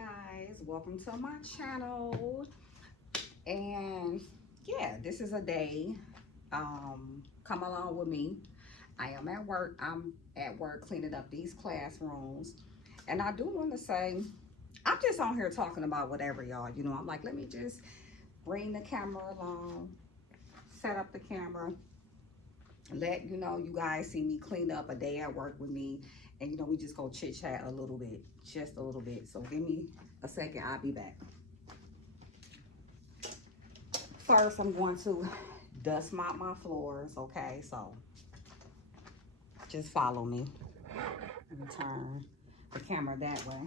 guys, welcome to my channel. And yeah, this is a day. Come along with me. I am at work. I'm at work cleaning up these classrooms. And I do want to say, I'm just on here talking about whatever, y'all. You know, I'm like, let me just bring the camera along, set up the camera, let you know you guys see me clean up a day at work with me. And you know, we just go chit chat a little bit, just a little bit. So give me a second, I'll be back. First, I'm going to dust mop my floors, okay? So just follow me. Let me turn the camera that way.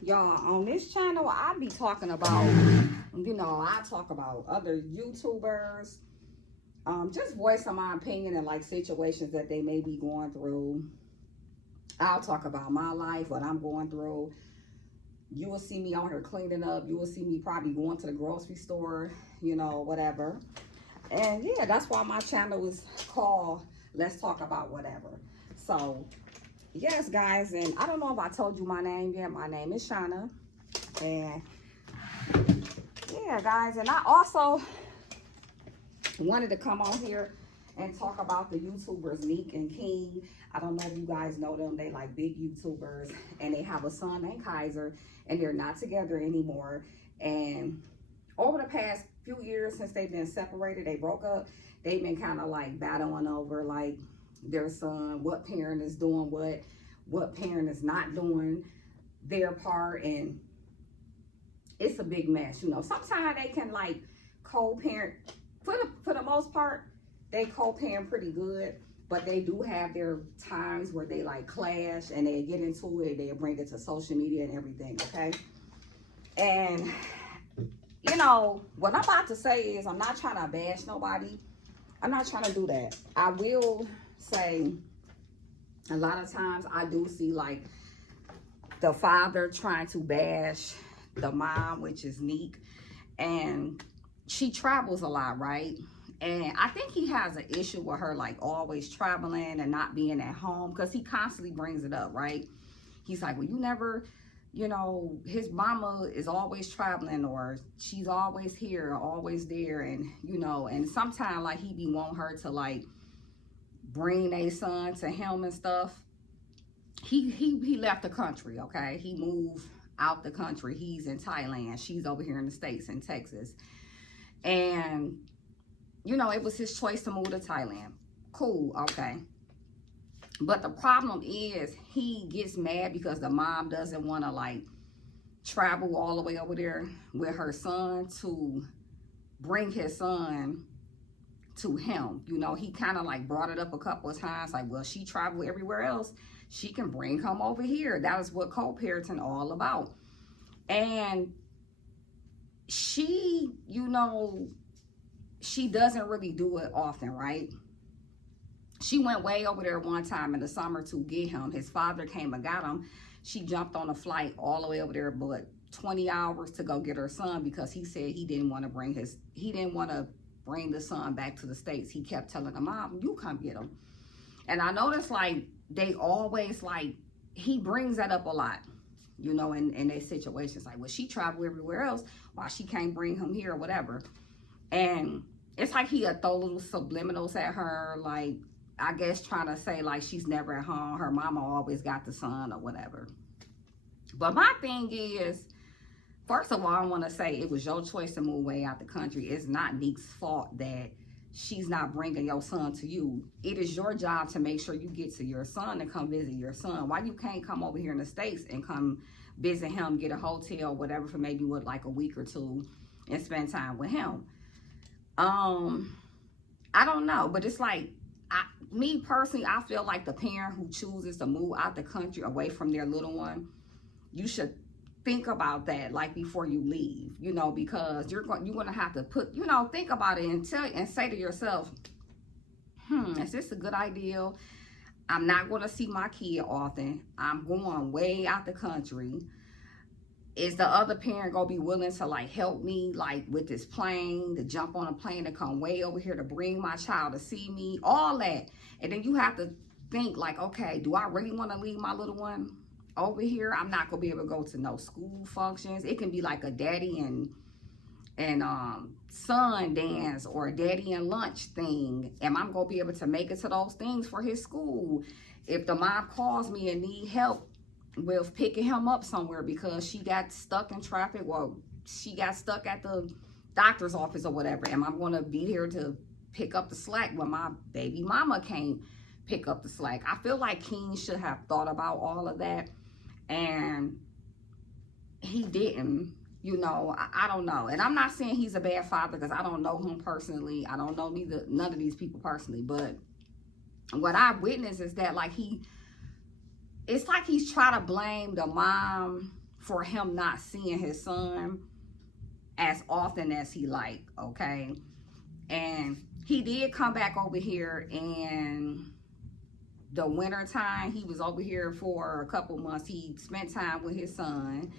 Y'all, on this channel, I be talking about, you know, I talk about other YouTubers, just voicing my opinion in like situations that they may be going through. I'll talk about my life, what I'm going through. You will see me on here cleaning up. You will see me probably going to the grocery store, you know, whatever. And yeah, that's why my channel is called Let's Talk About Whatever. So yes, guys, and I don't know if I told you my name yet. My name is Shauna. And yeah, guys, and I also wanted to come on here and talk about the YouTubers Nique and King. I don't know if you guys know them. They like big YouTubers, and they have a son named Kaiser, and they're not together anymore. And over the past few years since they've been separated, they broke up, they've been kind of like battling over like their son, what parent is doing what parent is not doing their part, and it's a big mess. You know, sometimes they can like co-parent. For the most part, they co-parent pretty good, but they do have their times where they like clash and they get into it, they bring it to social media and everything, okay? And you know, what I'm about to say is, I'm not trying to bash nobody. I'm not trying to do that. I will say, a lot of times I do see like the father trying to bash the mom, which is Nique, and she travels a lot, right? And I think he has an issue with her like always traveling and not being at home, because he constantly brings it up, right? He's like, well, you never, you know, his mama is always traveling, or she's always here, always there. And you know, and sometimes like he be wanting her to like bring a son to him and stuff. He left the country, okay? He moved out the country. He's in Thailand. She's over here in the States, in Texas. And you know, it was his choice to move to Thailand. Cool, okay. But the problem is, he gets mad because the mom doesn't want to like travel all the way over there with her son to bring his son to him. You know, he kind of like brought it up a couple of times, like, well, she traveled everywhere else, she can bring him over here. That is what co-parenting all about. And she, you know, she doesn't really do it often, right? She went way over there one time in the summer to get him. His father came and got him. She jumped on a flight all the way over there, but 20 hours to go get her son, because he said he didn't want to bring the son back to the States. He kept telling the mom, you come get him. And I noticed like they always like, he brings that up a lot, you know, in their situations. Like, well, she traveled everywhere else, why she can't bring him here or whatever. And it's like he'll throw little subliminals at her, like, I guess trying to say like she's never at home, her mama always got the son or whatever. But my thing is, first of all, I want to say it was your choice to move way out the country. It's not Nique's fault that she's not bringing your son to you. It is your job to make sure you get to your son and come visit your son. Why you can't come over here in the States and come visit him, get a hotel, whatever, for maybe what, like a week or two, and spend time with him? I don't know, but it's like, me personally, I feel like the parent who chooses to move out the country away from their little one, you should think about that, like, before you leave, you know, because you're going to have to put, you know, think about it and say to yourself, is this a good idea? I'm not going to see my kid often. I'm going way out the country. Is the other parent going to be willing to, like, help me, like, with this plane, to jump on a plane to come way over here to bring my child to see me, all that. And then you have to think, like, okay, do I really want to leave my little one over here? I'm not going to be able to go to no school functions. It can be like a daddy and son dance or a daddy and lunch thing. Am I going to be able to make it to those things for his school? If the mom calls me and need help with picking him up somewhere because she got stuck in traffic, or she got stuck at the doctor's office or whatever, am I going to be here to pick up the slack when my baby mama can't pick up the slack? I feel like King should have thought about all of that, and he didn't. You know, I don't know. And I'm not saying he's a bad father, because I don't know him personally. I don't know none of these people personally. But what I witnessed is that, like, it's like he's trying to blame the mom for him not seeing his son as often as he like, okay? And he did come back over here in the winter time. He was over here for a couple months. He spent time with his son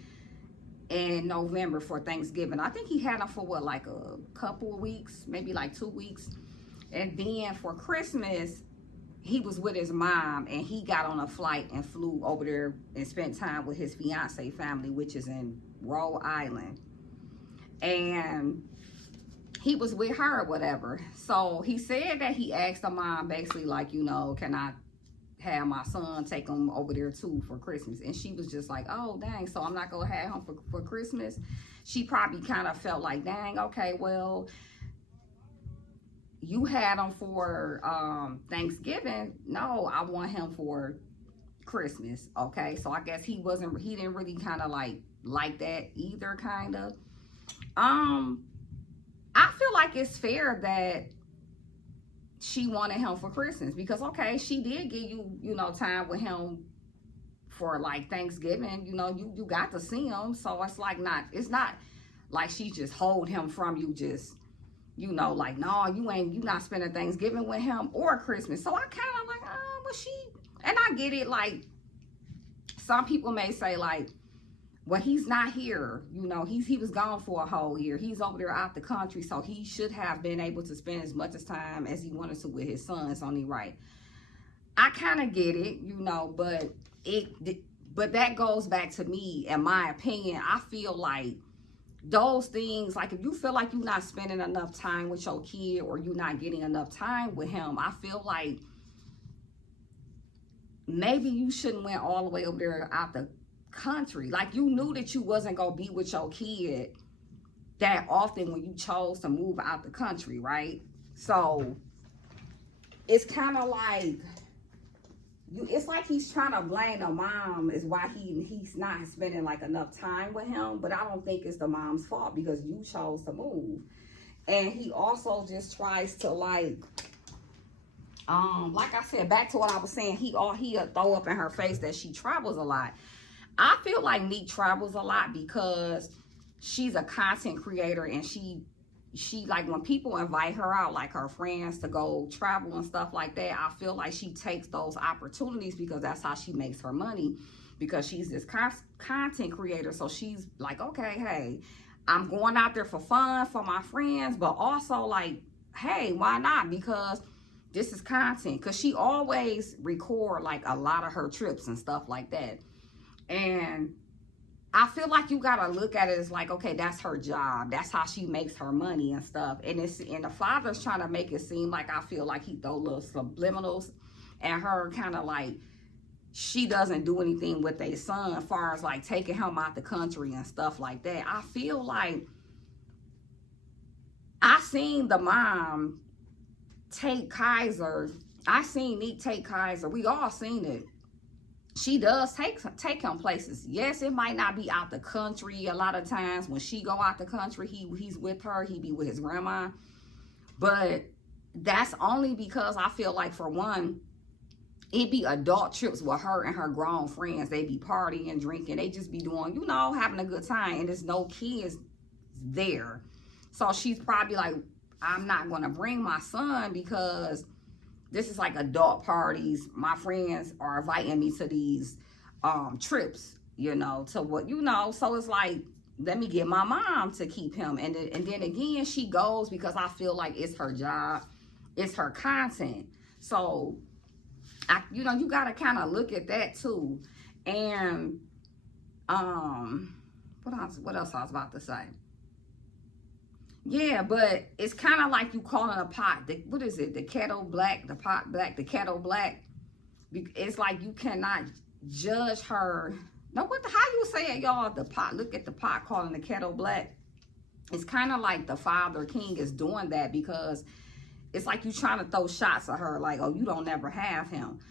in November for Thanksgiving. I think he had him for what, like a couple of weeks, maybe like 2 weeks. And then for Christmas, he was with his mom, and he got on a flight and flew over there and spent time with his fiance family, which is in Rhode Island. And he was with her or whatever. So he said that he asked the mom basically, like, you know, can I have my son take him over there too for Christmas? And she was just like, oh, dang, so I'm not going to have him for Christmas? She probably kind of felt like, dang, okay, well, you had him for Thanksgiving. No, I want him for Christmas. Okay, so I guess he didn't really kind of like that either, kind of. I feel like it's fair that she wanted him for Christmas, because, okay, she did give you, you know, time with him for, like, Thanksgiving. You know, you got to see him. So it's like it's not like she just hold him from you, just, you know, like, no, you not spending Thanksgiving with him or Christmas. So I kind of like, and I get it. Like, some people may say, like, well, he's not here. You know, he was gone for a whole year. He's over there out the country, so he should have been able to spend as much time as he wanted to with his son. It's only right. I kind of get it, you know, but that goes back to me, in my opinion. I feel like those things, like, if you feel like you're not spending enough time with your kid, or you're not getting enough time with him, I feel like maybe you shouldn't went all the way over there out the country. Like, you knew that you wasn't gonna be with your kid that often when you chose to move out the country, right? So it's kind of like, it's like he's trying to blame the mom is why he's not spending, like, enough time with him. But I don't think it's the mom's fault, because you chose to move. And he also just tries to, like I said, back to what I was saying, he'll throw up in her face that she travels a lot. I feel like Nique travels a lot because she's a content creator, and she like, when people invite her out, like her friends, to go travel and stuff like that, I feel like she takes those opportunities, because that's how she makes her money, because she's this content creator. So she's like, okay, hey, I'm going out there for fun for my friends, but also, like, hey, why not? Because this is content. Because she always record, like, a lot of her trips and stuff like that. And I feel like you gotta look at it as like, okay, that's her job. That's how she makes her money and stuff. And the father's trying to make it seem like, I feel like he throw little subliminals at her, kind of like, she doesn't do anything with their son as far as like taking him out the country and stuff like that. I feel like I seen the mom take Kaiser. I seen Nique take Kaiser. We all seen it. She does take him places. Yes, it might not be out the country. A lot of times when she go out the country, he's with her. He be with his grandma. But that's only because I feel like, for one, it be adult trips with her and her grown friends. They be partying, drinking. They just be doing, you know, having a good time. And there's no kids there. So she's probably like, I'm not going to bring my son because this is like adult parties. My friends are inviting me to these trips, you know, to what, you know. So it's like, let me get my mom to keep him. And then again, she goes because I feel like it's her job. It's her content. So, you know, you got to kind of look at that too. And what else I was about to say? Yeah, but it's kind of like you calling a pot, what is it? The kettle black, the pot black, the kettle black. It's like you cannot judge her. No, how you say it, y'all? The pot, look at the pot calling the kettle black. It's kind of like the Father King is doing that because it's like you trying to throw shots at her like, oh, you don't never have him.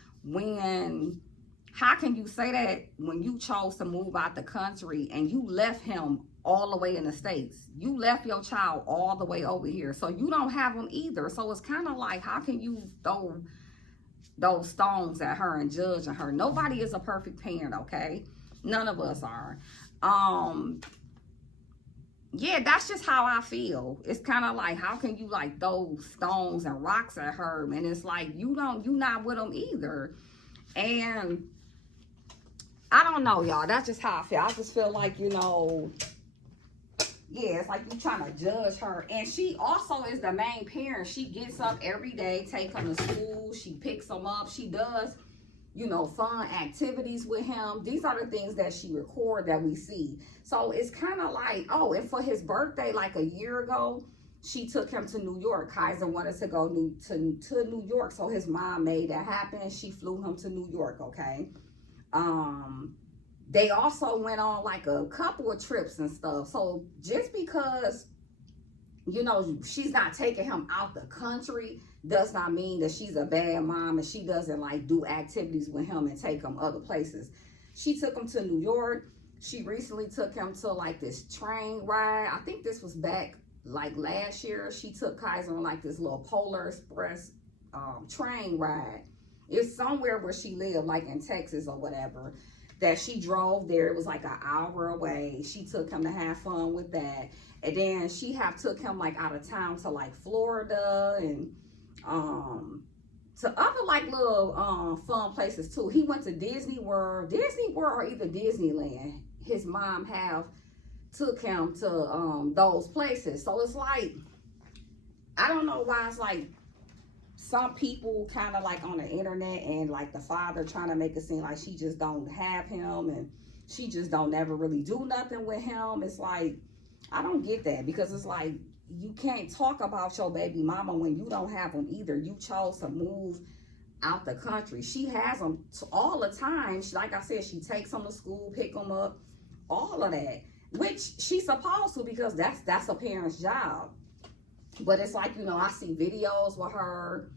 How can you say that when you chose to move out the country and you left him all the way in the States? You left your child all the way over here. So you don't have him either. So it's kind of like, how can you throw those stones at her and judging her? Nobody is a perfect parent, okay? None of us are. Yeah, that's just how I feel. It's kind of like, how can you like throw stones and rocks at her? And it's like, you not with them either. And I don't know, y'all. That's just how I feel. I just feel like, you know, yeah, it's like you trying to judge her. And she also is the main parent. She gets up every day, take him to school. She picks him up. She does, you know, fun activities with him. These are the things that she record that we see. So it's kind of like, oh, and for his birthday, like a year ago, she took him to New York. Kaiser wanted to go to New York. So his mom made that happen. She flew him to New York, okay? They also went on like a couple of trips and stuff. So just because, you know, she's not taking him out the country does not mean that she's a bad mom and she doesn't like do activities with him and take him other places. She took him to New York. She recently took him to like this train ride. I think this was back like last year. She took Kaiser on like this little Polar Express train ride. It's somewhere where she lived, like in Texas or whatever, that she drove there. It was like an hour away. She took him to have fun with that. And then she took him like out of town to like Florida and to other like little fun places too. He went to Disney World or either Disneyland. His mom took him to those places. So it's like, I don't know why it's like some people kind of like on the internet and like the father trying to make it seem like she just don't have him and she just don't ever really do nothing with him. It's like, I don't get that, because it's like, you can't talk about your baby mama when you don't have them either. You chose to move out the country. She has them all the time. Like I said, she takes them to school, pick them up, all of that, which she's supposed to, because that's a parent's job. But it's like, you know, I see videos with her,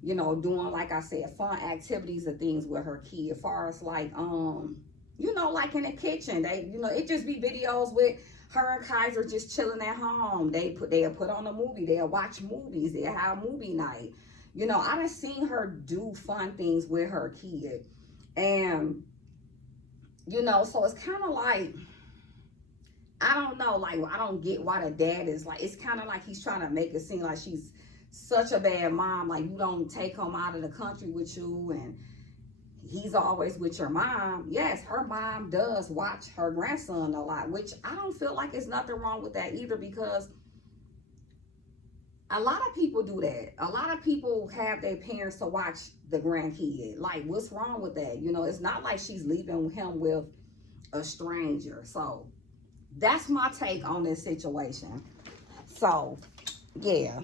you know, doing, like I said, fun activities and things with her kid. As far as like, you know, like in the kitchen, they, you know, it just be videos with her and Kaiser just chilling at home. They'll put on a movie. They'll watch movies. They'll have movie night. You know, I done seen her do fun things with her kid. And, you know, so it's kind of like, I don't know, like, I don't get why the dad is like, it's kind of like he's trying to make it seem like she's such a bad mom. Like, you don't take him out of the country with you and he's always with your mom. Yes, her mom does watch her grandson a lot, which I don't feel like there's nothing wrong with that either, because a lot of people do that. A lot of people have their parents to watch the grandkid. Like, what's wrong with that? You know, it's not like she's leaving him with a stranger. So that's my take on this situation. So, yeah.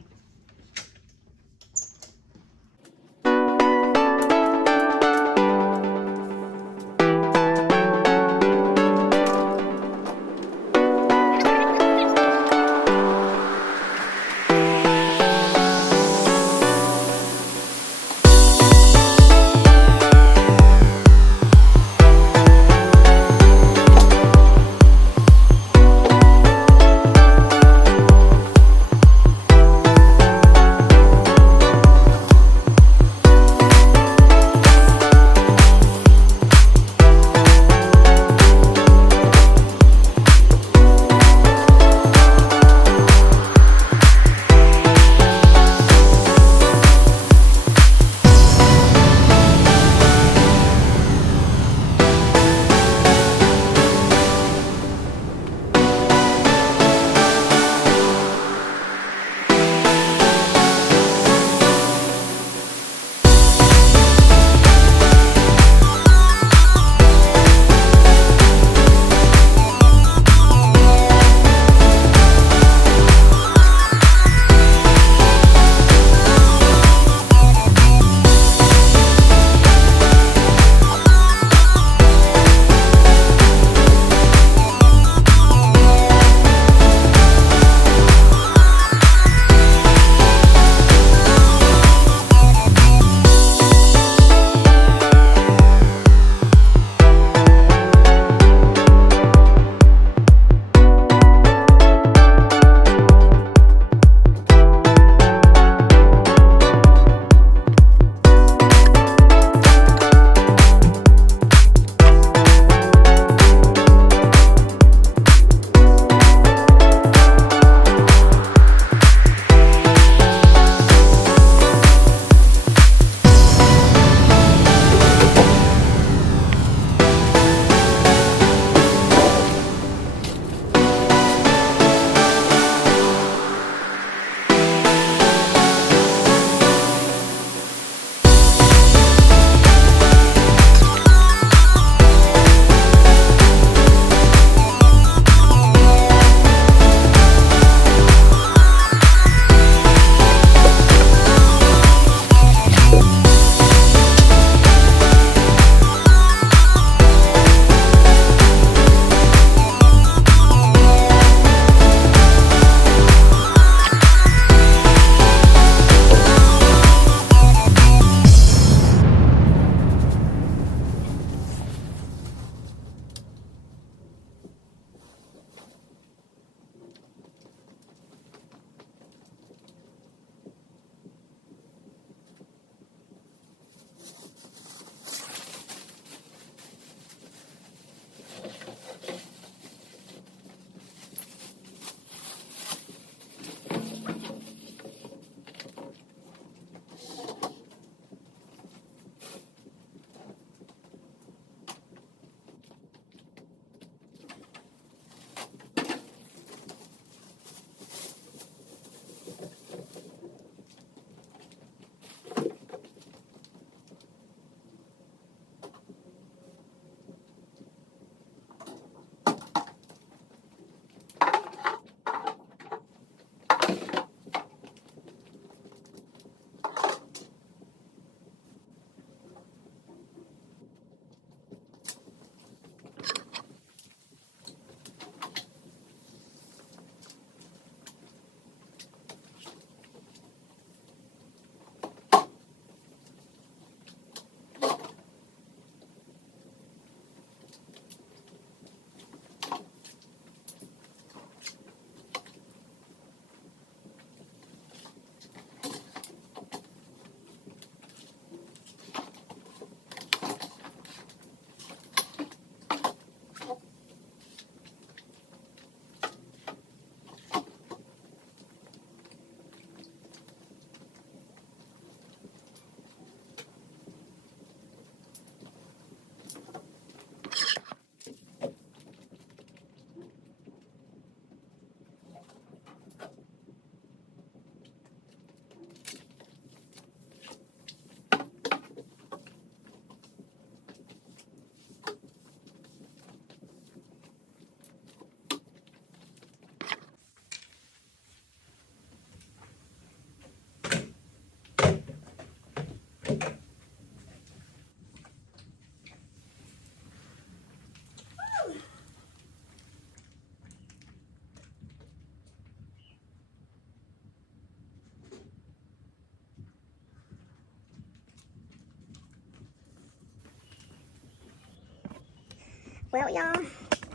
Well, y'all,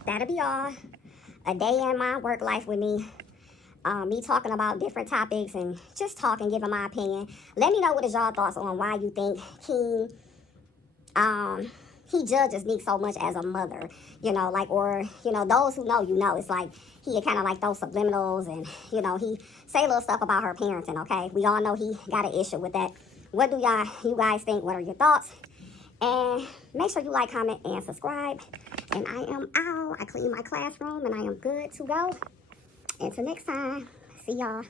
that'll be all. A day in my work life with me. Me talking about different topics and just talking, giving my opinion. Let me know what is y'all thoughts on why you think he judges Nique so much as a mother, you know, like, or, you know, those who know, you know, it's like he kind of like those subliminals and, you know, he say little stuff about her parenting, okay? We all know he got an issue with that. What do you guys think? What are your thoughts? And make sure you like, comment, and subscribe. And I am out. I cleaned my classroom and I am good to go. Until next time, see y'all.